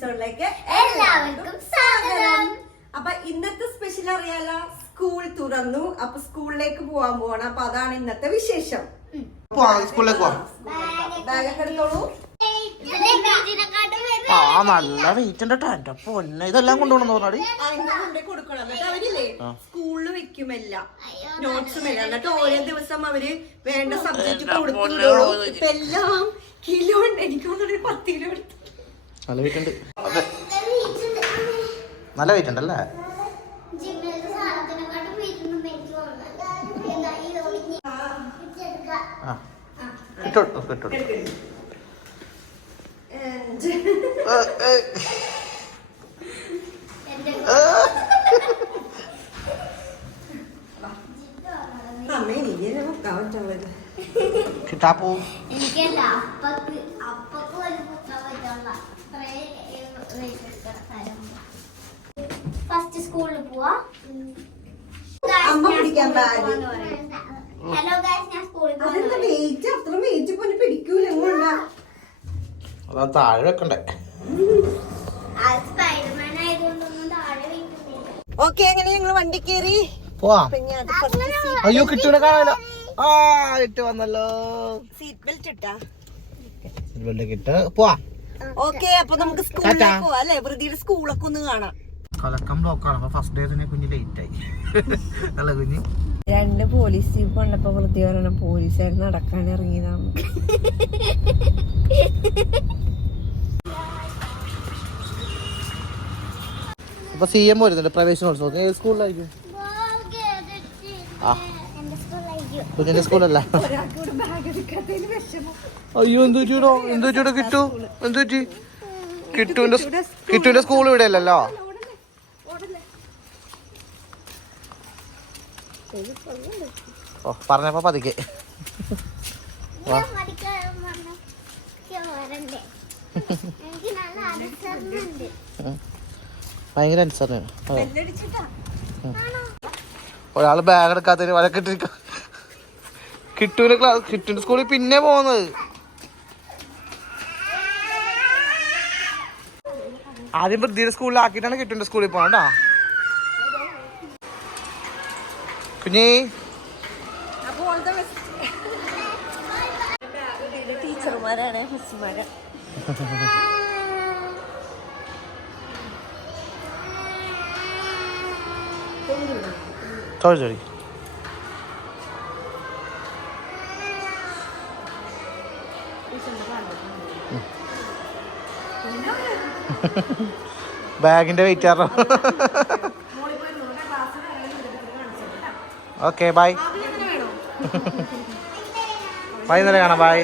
എപ്പിസോഡിലേക്ക് എല്ലാവർക്കും സ്വാഗതം. അപ്പൊ ഇന്നത്തെ സ്പെഷ്യൽ അറിയാലോ, സ്കൂൾ തുറന്നു. അപ്പൊ സ്കൂളിലേക്ക് പോവാൻ പോവാണ്. അപ്പൊ അതാണ് ഇന്നത്തെ വിശേഷം. ബാഗൊക്കെ എടുത്തോളൂ. നല്ല വെയിറ്റ് ഉണ്ട് ടാ പൊന്നെ. ഇതെല്ലാം കൊണ്ടുപോകണം പറഞ്ഞാടി കൊടുക്കണം. എന്നിട്ട് അവരില്ലേ സ്കൂളിൽ വെക്കുമെല്ലാം നോട്ട്സും എല്ലാം. എന്നിട്ട് ഓരോ ദിവസം അവര് വേണ്ട സബ്ജക്ട് കൊടുത്തു വിടുള്ളൂ. ഇപ്പൊ എല്ലാം കിലോ ഉണ്ട്. എനിക്ക് തോന്നുന്നു 10 കിലോ എടുത്തു. നല്ല വെയിറ്റ് ഉണ്ട്. നല്ല വെയിറ്റ് ഉണ്ടല്ലേ? കിട്ടാപ്പോ ഫസ്റ്റ് സ്കൂളിൽ പോവാ. അമ്മ പിടിക്കാൻ ബാഗ്. ഹലോ ഗൈസ്, ഞാൻ സ്കൂളിൽ അതെന്താ വെയിറ്റ്? അത്ര വെയിറ്റ് പോലെ പിടിക്കൂല. എങ്ങോട്ടാ അതാ താഴെ വെക്കണ്ടേ? സ്പൈഡർമാൻ ആയതുകൊണ്ടൊന്നും താഴെ വെക്കുന്നില്ല. ഓക്കെ, അങ്ങനെ ഞങ്ങള് വണ്ടി കയറി പോവാ. അയ്യോ കിട്ടൂടെ കാണാലോ. ആ ഇട്ട് വന്നല്ലോ. സീറ്റ് ബെൽറ്റ് ഇട്ടാ കിട്ട് പോവാ. ഓക്കെ, അപ്പൊ നമുക്ക് സ്കൂളിലേക്ക് പോവാ അല്ലെ? വൃതിയുടെ സ്കൂളൊക്കെ ഒന്ന് കാണാം. കലക്കം ബ്ലോക്കാണ്. അപ്പൊ ഫസ്റ്റ് ഡേ തന്നെ കുഞ്ഞ് ലേറ്റ് ആയി. അല്ല കുഞ്ഞ് 2 പോലീസ് ജീപ്പ് കണ്ടപ്പോ വൃത്തി പറയണം പോലീസുകാർ നടക്കാൻ ഇറങ്ങിയതാണ്. ഇപ്പൊ CM വരുന്നുണ്ട് പ്രവേശനോത്സവം. ഏത് സ്കൂളിലായിരിക്കും? കുഞ്ഞിന്റെ സ്കൂളല്ല. അയ്യോ എന്തുചൂടോ എന്തുചൂടോ കിട്ടു എന്തുപറ്റി? കിട്ടുവിന്റെ സ്കൂൾ ഇവിടെ അല്ലല്ലോ. ഓ പറഞ്ഞപ്പോ പതുക്കെ ഭയങ്കര അനുസരണ. ഒരാള് ബാഗ് എടുക്കാത്തതിന് വഴക്കിട്ടിരിക്ക. കിട്ടുവിന്റെ സ്കൂളിൽ പിന്നെ പോകുന്നത്. ആദ്യം വൃദ്ധിയുടെ സ്കൂളിലാക്കിയിട്ടാണ് കിട്ടുവിന്റെ സ്കൂളിൽ പോകണം കേട്ടോ. കുഞ്ഞി ടീച്ചർമാരാണ്, മിസ്സുമാരാണ്. ചോടി ബാഗിന്റെ വെയിറ്റ് ആണോ? Okay bye. വൈകുന്നേരം കാണാം. ബൈ.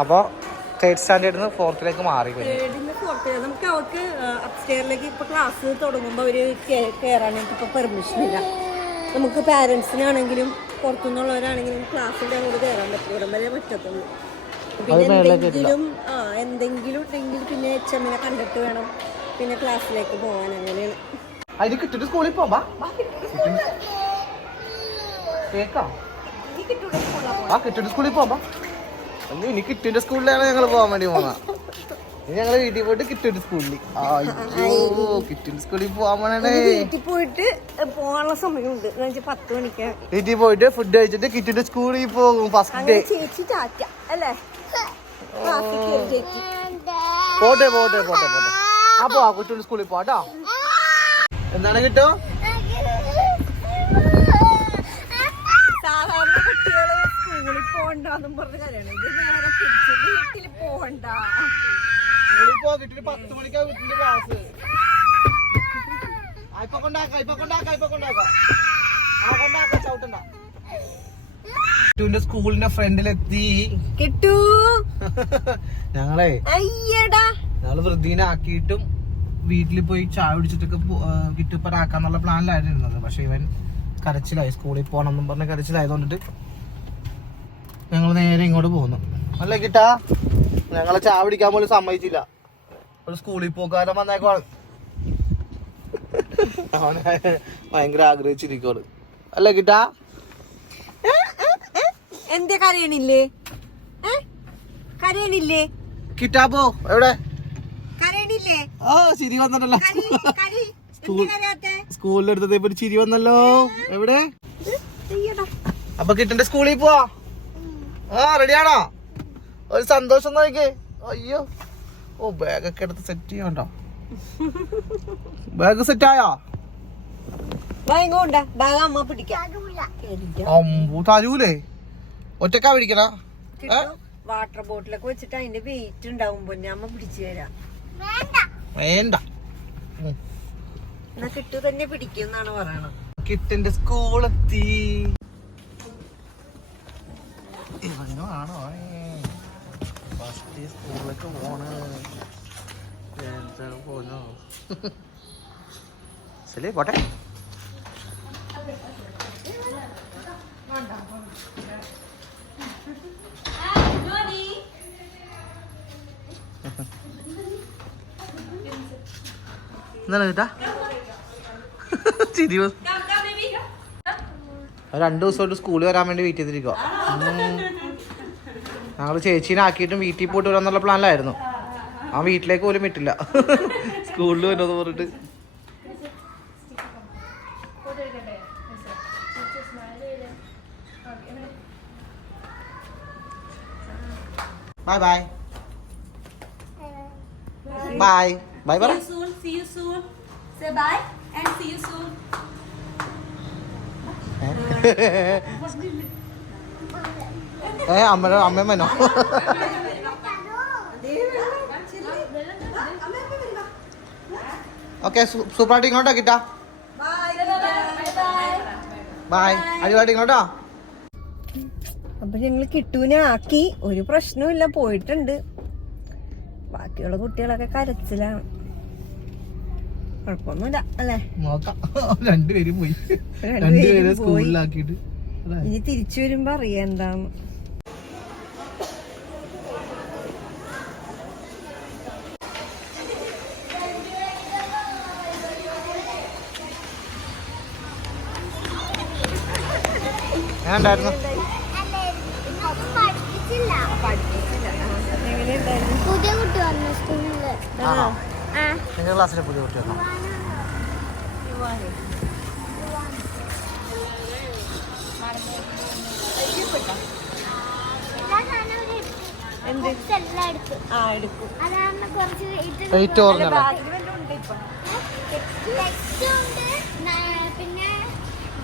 അപ്പോൾ 3rd സ്റ്റാൻഡേർഡിൽ നിന്ന് 4th മാറി. നമുക്ക് അവർക്ക് അപ്സ്റ്റെയറിലേക്ക് ഇപ്പൊ ക്ലാസ് തുടങ്ങുമ്പോൾ അവര് കയറാനായിട്ട് ഇപ്പൊ പെർമിഷൻ ഇല്ല. നമുക്ക് പാരന്റ്സിനാണെങ്കിലും പുറത്തുനിന്നുള്ളവരാണെങ്കിലും ക്ലാസ്സിന്റെ അങ്ങോട്ട് കയറാൻ പറ്റും. ഇവിടെ വരെ പറ്റത്തുള്ളൂ. പിന്നെ എന്തെങ്കിലും ഉണ്ടെങ്കിൽ പിന്നെ HM കണ്ടിട്ട് വേണം പിന്നെ ക്ലാസ്സിലേക്ക് പോകാൻ. അങ്ങനെയാണ്. അതിന് കിട്ടിട്ട് സ്കൂളിൽ പോവാ. കിട്ടിട്ട് സ്കൂളിൽ പോവാ. അയ്യോ ഇനി കിട്ടിന്റെ സ്കൂളിലാണ് ഞങ്ങൾ പോകാൻ വേണ്ടി പോണ. ഇനി ഞങ്ങള് വീട്ടിൽ പോയിട്ട് കിട്ടിട്ട് സ്കൂളിൽ. അയ്യോ കിട്ടിന്റെ സ്കൂളിൽ പോവാൻ വേണേ. വീട്ടിൽ പോയിട്ട് പോകാനുള്ള സമയമുണ്ട്. 10 മണിക്ക് വീട്ടിൽ പോയിട്ട് ഫുഡ് കഴിച്ചിട്ട് കിട്ടിന്റെ സ്കൂളിൽ പോകും ഫസ്റ്റ് ഡേ. ചേച്ചി ടാറ്റ അല്ലേ? പോട്ടെ പോട്ടെ പോട്ടെ പോട്ടെ. അപ്പൊ കിട്ടിന്റെ സ്കൂളിൽ പോവാട്ടോ. എന്താണ് കിട്ടോ? സാധാരണ കുട്ടികള് സ്കൂളിൽ പോകണ്ടെന്നും പറഞ്ഞ കാര്യമാണ്. ഇത് നേരെ തിരിച്ച് വീട്ടിൽ പോകണ്ട. സ്കൂളിൽ പോ. കിട്ടിട്ട് 10 മണിക്കാണ് വീട്ടിന്റെ ക്ലാസ്. ഇപ്പൊ കൊണ്ടാക്കാം ചവിട്ടണ്ട. കിട്ടുവിന്റെ സ്കൂളിന്റെ ഫ്രണ്ടിലെത്തി. കിട്ടു ഞങ്ങള് വൃദ്ധീനെ ആക്കിയിട്ടും വീട്ടിൽ പോയി ചായ പിടിച്ചിട്ടൊക്കെ കിട്ടുപ്പനാക്കാന്നുള്ള പ്ലാനിലായിരുന്നു ഇരുന്നത്. പക്ഷെ ഇവൻ കരച്ചിലായി. സ്കൂളിൽ പോകണം എന്നും പറഞ്ഞ് കരച്ചിലായതുകൊണ്ടിട്ട് ഞങ്ങൾ നേരെ ഇങ്ങോട്ട് പോകുന്നു. അല്ലേ കിട്ടാ? ഞങ്ങളെ ചായ പിടിക്കാൻ പോലും സമ്മതിച്ചില്ല. ഒരു സ്കൂളിൽ പോകാനും വന്നേക്കോളെ. അവനെ ഭയങ്കര ആഗ്രഹിച്ചിരിക്കോള്. അല്ലേ കിട്ടാ? എന്തേ കരയണില്ലേ? കരയണില്ലേ? കിട്ടാപ്പോ എവിടെ? കണ്ടില്ലേ ആ ചിരി വന്നിട്ടല്ലോ സ്കൂളിൽ എടുത്തത് ഇപ്പൊ ഒരു ചിരി വന്നല്ലോ. എവിടെ അപ്പൊ കിട്ടന്റെ സ്കൂളിൽ പോവാ. ആ റെഡിയാണോ? ഒരു സന്തോഷം നോക്കേ. അയ്യോ ഓ ബാഗൊക്കെ എടുത്ത് സെറ്റ് ചെയ്യണ്ടോ? ബാഗ് സെറ്റ് ആയോ? അമ്മ പിടിക്കാം. അമ്പൂ തരൂലേ? ഒറ്റക്കാ പിടിക്കണ? വാട്ടർ ബോട്ടിലൊക്കെ വെച്ചിട്ട് അതിന്റെ വെയിറ്റ് ഉണ്ടാവും. അമ്മ പിടിച്ചു തരാം. വേണ്ട, എന്നാ കിട്ടു തന്നെ പിടിക്കും എന്നാണ് പറയണത്. കിട്ടന്റെ സ്കൂളെത്തി. ആണോ ഫസ്റ്റ് സ്കൂളിലേക്ക് പോണോ? ശരി പോട്ടെ. എന്താണ് കേട്ടാ ചിരി? 2 ദിവസമായിട്ട് സ്കൂളിൽ വരാൻ വേണ്ടി വെയിറ്റ് ചെയ്തിരിക്കുക. ഞങ്ങൾ ചേച്ചീനെ ആക്കിയിട്ടും വീട്ടിൽ പോയിട്ട് വരാന്നുള്ള പ്ലാനിലായിരുന്നു. ആ വീട്ടിലേക്ക് പോലും വിട്ടില്ല. സ്കൂളിൽ വരുന്നത് പറഞ്ഞിട്ട്. ബൈ ബൈ ബൈ ബൈ പറ. See you soon. Say bye and see you soon. അമ്മ വേണോ? ഓക്കെ സൂപ്പറായിട്ട് ഇങ്ങോട്ടോ കിട്ടാ. ബൈ അടിപൊളിയായിട്ട് ഇങ്ങോട്ടോ. അപ്പൊ ഞങ്ങള് കിട്ടൂനെ ആക്കി. ഒരു പ്രശ്നവും പോയിട്ടുണ്ട്. ബാക്കിയുള്ള കുട്ടികളൊക്കെ കരച്ചിലാണ്. കുഴപ്പമൊന്നുമില്ല അല്ലേ? നോക്കാം. രണ്ടുപേരും പോയി. രണ്ടുപേരെ സ്കൂളിലാക്കിട്ട് ഇനി തിരിച്ചു വരുമ്പോ അറിയാം എന്താന്ന്. എങ്ങനെയുണ്ടായിരുന്നു? പുതിയ കുട്ടി വന്നു സ്കൂളില്. നിങ്ങളുടെ ക്ലാസ്സിലെ പുതിയ കുട്ടി വന്നോ? വെയിറ്റ് ഓർമ്മ പിന്നെ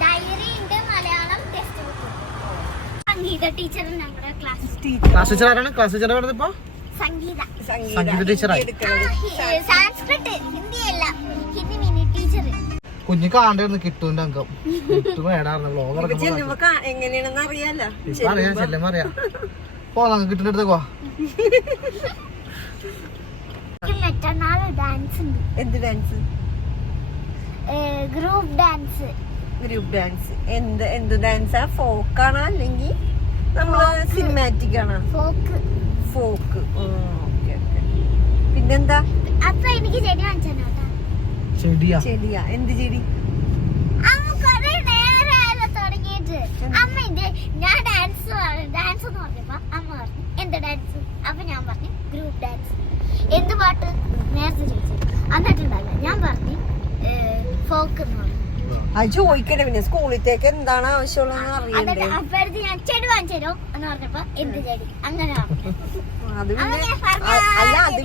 ഡയറി ഉണ്ട്, മലയാളം ടെക്സ്റ്റ് ബുക്ക്. സംഗീത ടീച്ചർ ഞങ്ങളുടെ ക്ലാസ് ടീച്ചർ ആരാണ്? ക്ലാസ് ടീച്ചർ വരുന്നത് ഇപ്പൊ സംഗീത ടീച്ചറായി. സാൻസ്ക്രിറ്റ് ഹിന്ദി അല്ല, ഹിന്ദി മിനി ടീച്ചർ. കുഞ്ഞു കാണ്ടായിരുന്നു കിട്ടുവിന്റെ അംഗം. കിട്ടു വേടായിരുന്നു വ്ലോഗർ എങ്ങനെയാണെന്ന് അറിയാലോ. അറിയാം, ചെല്ലുമ്പോ അറിയാം. പോവാ കിട്ടുന്ന അടുത്തേക്ക് പോവാ. മറ്റന്നാൾ ഡാൻസ് ഉണ്ട്. എന്ത് dance? Group dance. Group dance. എന്ത് ഡാൻസാ? ഫോക്കാണോ അല്ലെങ്കിൽ നമ്മള് സിനിമാറ്റിക് ആണോ? ഫോക്ക്. ഫോക്ക്. പിന്നെന്താ? അപ്പൊ എനിക്ക് ചെടി വാങ്ങിച്ചാ. ചെടിയാ? എന്ത് ചെടി? അമ്മ കൊറേ നേരമായല്ലോ തുടങ്ങിയിട്ട്. അമ്മ ഞാൻ ഡാൻസ് എന്ന് പറഞ്ഞപ്പോ അമ്മ പറഞ്ഞു എന്ത് ഡാൻസ്? അപ്പൊ ഞാൻ പറഞ്ഞു ഗ്രൂപ്പ് ഡാൻസ്. എന്ത് പാട്ട് നേരത്തെ ചോദിച്ചു. എന്നിട്ടുണ്ടല്ലോ ഞാൻ പറഞ്ഞു ഫോക്ക് എന്ന് പറഞ്ഞു. അത് ചോദിക്കട്ടെ. പിന്നെ സ്കൂളിലേക്ക് എന്താണ് ആവശ്യമുള്ളതെന്ന് അറിയണ്ടേ? അപ്പോഴത്തെ ഞാൻ ചെടി വാങ്ങിച്ചു തരും എന്ന് പറഞ്ഞപ്പോ എന്ത് ചെടി അങ്ങനെ അത്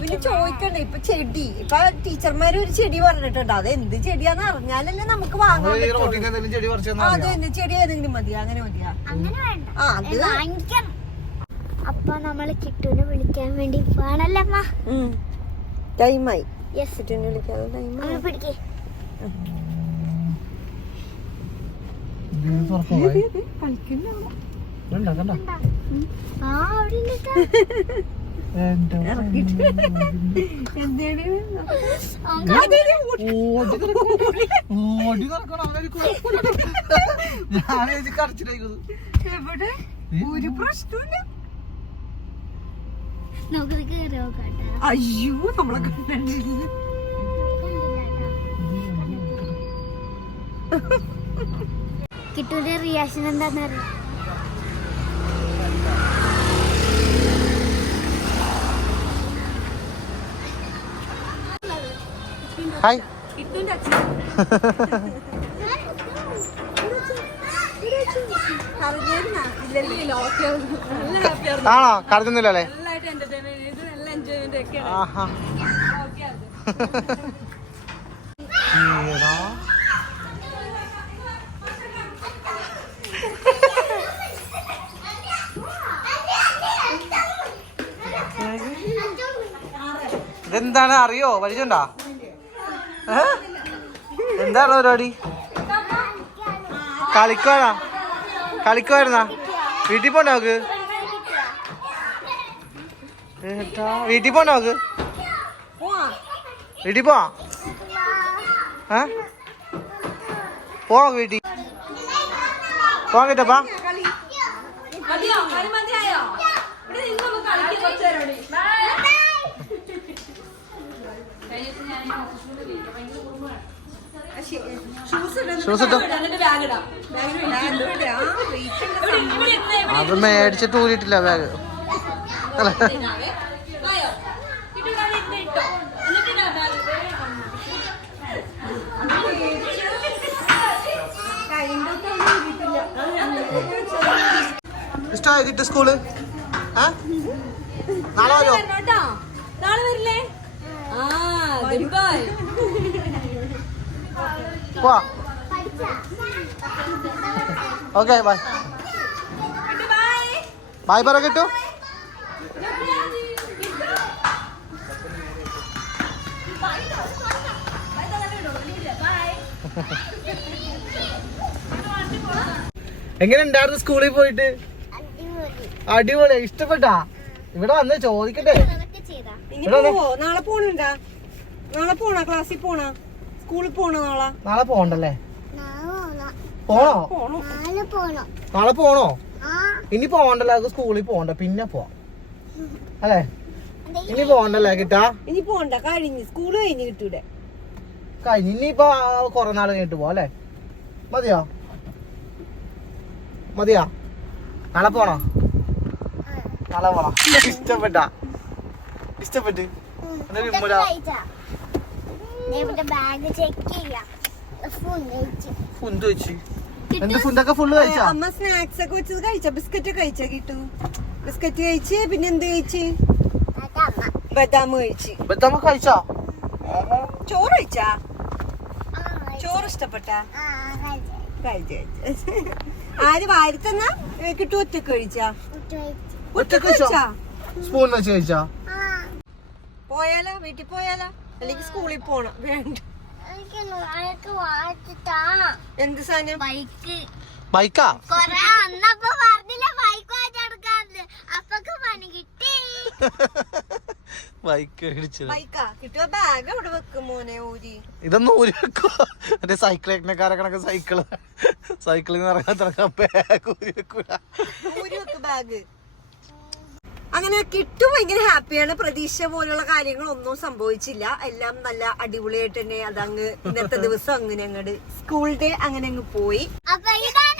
പിന്നെ ചോദിക്കണ്ടേ. ഇപ്പൊ ചെടി ഇപ്പൊ ടീച്ചർമാര് ഒരു ചെടി പറഞ്ഞിട്ടുണ്ട്. അത് എന്ത് ചെടിയാന്ന് അറിഞ്ഞാലല്ലേ നമുക്ക് വാങ്ങാൻ പറ്റും. അത് തന്നെ ചെടി ഏതെങ്കിലും മതിയാ? അങ്ങനെ മതിയാ? അങ്ങനെ വേണ്ട, വാങ്ങിക്കണം. അപ്പൊ നമ്മള് കിട്ടുവിനെ വിളിക്കാൻ വേണ്ടി പോണല്ലമ്മ. ടൈമായി. യെസ്, കിട്ടുവിനെ വിളിക്കാതെ ടൈമായി. പിടിക്കേ ഒരു പ്രശ്നമില്ല. നമുക്ക് കേറി നോക്കാട്ടെ. അയ്യോ നമ്മളെ കണ്ടില്ല. കിട്ടൂന്റെ റിയാക്ഷൻ എന്താന്നറിയാം? ഹായ്. കിട്ടുവിന്റെ അച്ഛൻ ആണോ? കരഞ്ഞൊന്നുമില്ലല്ലേ? നല്ലതായിട്ട് എന്റർടൈൻമെന്റ് ചെയ്ത് നല്ല എൻജോയ്മെന്റ് ഒക്കെയാണ്. ആഹാ. ഇതെന്താണ് അറിയോ? പരിചയണ്ടാ? എന്താണ് പരിപാടി? കളിക്കുവായിരുന്നാ? വീട്ടിൽ പോണ്ട നോക്ക്. വീട്ടിൽ പോണ്ട നോക്ക്. വീട്ടിൽ പോവാ? പോവാ വീട്ടിൽ പോവാൻ കിട്ടപ്പാ? മതിയോ? കളി മതിയായോ? ഇവിടെ നിന്ന് നമുക്ക് കളിക്കാം കുറച്ച് നേരം കൂടി. ഷൂസ് ഇട്ടോ? എന്നിട്ട് ബാഗ് ഇടാം. അത് മേടിച്ചിട്ട് ഊരിട്ടില്ല ബാഗ്. ആയോ? ഇട്ടോ എന്നിട്ട് ഇടാം ബാഗ്. ഇഷ്ടമായി കിട്ടി സ്കൂള്? നാളെ വരുമോ? കേട്ടോ? നാളെ വരില്ലേ? ആ ഗുഡ് ബൈ. പോവാ. Okay bye. ബൈ പറ കിട്ടു. എങ്ങനെ ഉണ്ടായിരുന്നു സ്കൂളിൽ പോയിട്ട്? അടിപൊളി. ഇഷ്ടപ്പെട്ടാ? ഇവിടെ വന്ന് ചോദിക്കട്ടെ. ഇനി പോവോ? നാളെ പോണുണ്ടാ? നാളെ പോണ? ക്ലാസ്സിൽ പോണ? സ്കൂളിൽ പോണ? നാളെ പോണ്ടല്ലേ? പോണോ? നാളെ പോണോ? ഇനി പോണ്ടല്ലോ, അത് സ്കൂളിൽ പോണ്ട, പിന്നെ പോവാം അല്ലേ? ഇനി പോണ്ടല്ലേ കിട്ടാ? ഇനി പോണ്ട, കഴിഞ്ഞ് സ്കൂള് കഴിഞ്ഞ് കിട്ടൂടെ? കഴിഞ്ഞ് ഇനിയിപ്പോ കൊറേ നാൾ കഴിഞ്ഞിട്ട് പോവാ അല്ലേ? മതിയോ? മതിയാ? നാളെ പോണോ? നാളെ പോണോ? ഇഷ്ടപ്പെട്ടാ? ഇഷ്ടപ്പെട്ട്? ബാഗ് ചെക്ക് ചെയ്യാം. ഫുഡ് കഴിച്ചു. എന്ത് ഫുഡൊക്കെ ഫുള്ള് കഴിച്ചാ? അമ്മ സ്നാക്സ് ഒക്കെ വെച്ചത് കഴിച്ച? ബിസ്ക്കറ്റ് കഴിച്ച കിട്ടു? ബിസ്ക്കറ്റ് കഴിച്ച് പിന്നെ എന്ത് കഴിച്ച്? ബദാം കഴിച്ച്. ബദാം കഴിച്ചോ? ചോറ് കഴിച്ചാ? ചോറ് ഇഷ്ടപ്പെട്ടാ? കഴിച്ച്. ആര് വാരി തന്നാ? കിട്ടു ഒറ്റക്ക് കഴിച്ചാ? ഒറ്റക്ക് കഴിച്ചാ? സ്പൂൺ വെച്ച് കഴിച്ചാ? പോയാലോ? വീട്ടിൽ പോയാലോ? അല്ലെങ്കിൽ സ്കൂളിൽ പോണം? വേണ്ട. എന്ത് സാധനം? ബൈക്കാ? ബൈക്ക് മേടിച്ചത്. ബൈക്കാ കിട്ടുക? ബാഗ് അവിടെ വെക്കും മോനെ ഊരി. ഇതൊന്നും ഊരി വെക്കുവോ? മറ്റേ സൈക്കിളേക്കാരെ കണക്ക് സൈക്കിളിൽ നിന്ന് ഇറങ്ങാൻ ബാഗ് ഊരി വെക്കൂല. ഊരി വെക്ക് ബാഗ്. അങ്ങനെ കിട്ടും ഭയങ്കര ഹാപ്പിയാണ്. പ്രതീക്ഷ പോലുള്ള കാര്യങ്ങളൊന്നും സംഭവിച്ചില്ല. എല്ലാം നല്ല അടിപൊളിയായിട്ട് തന്നെ അതങ്ങ് ഇന്നത്തെ ദിവസം അങ്ങനെ അങ്ങോട്ട് സ്കൂൾ ഡേ അങ്ങനെ അങ്ങ് പോയി. അപ്പൊ ഇതാണ്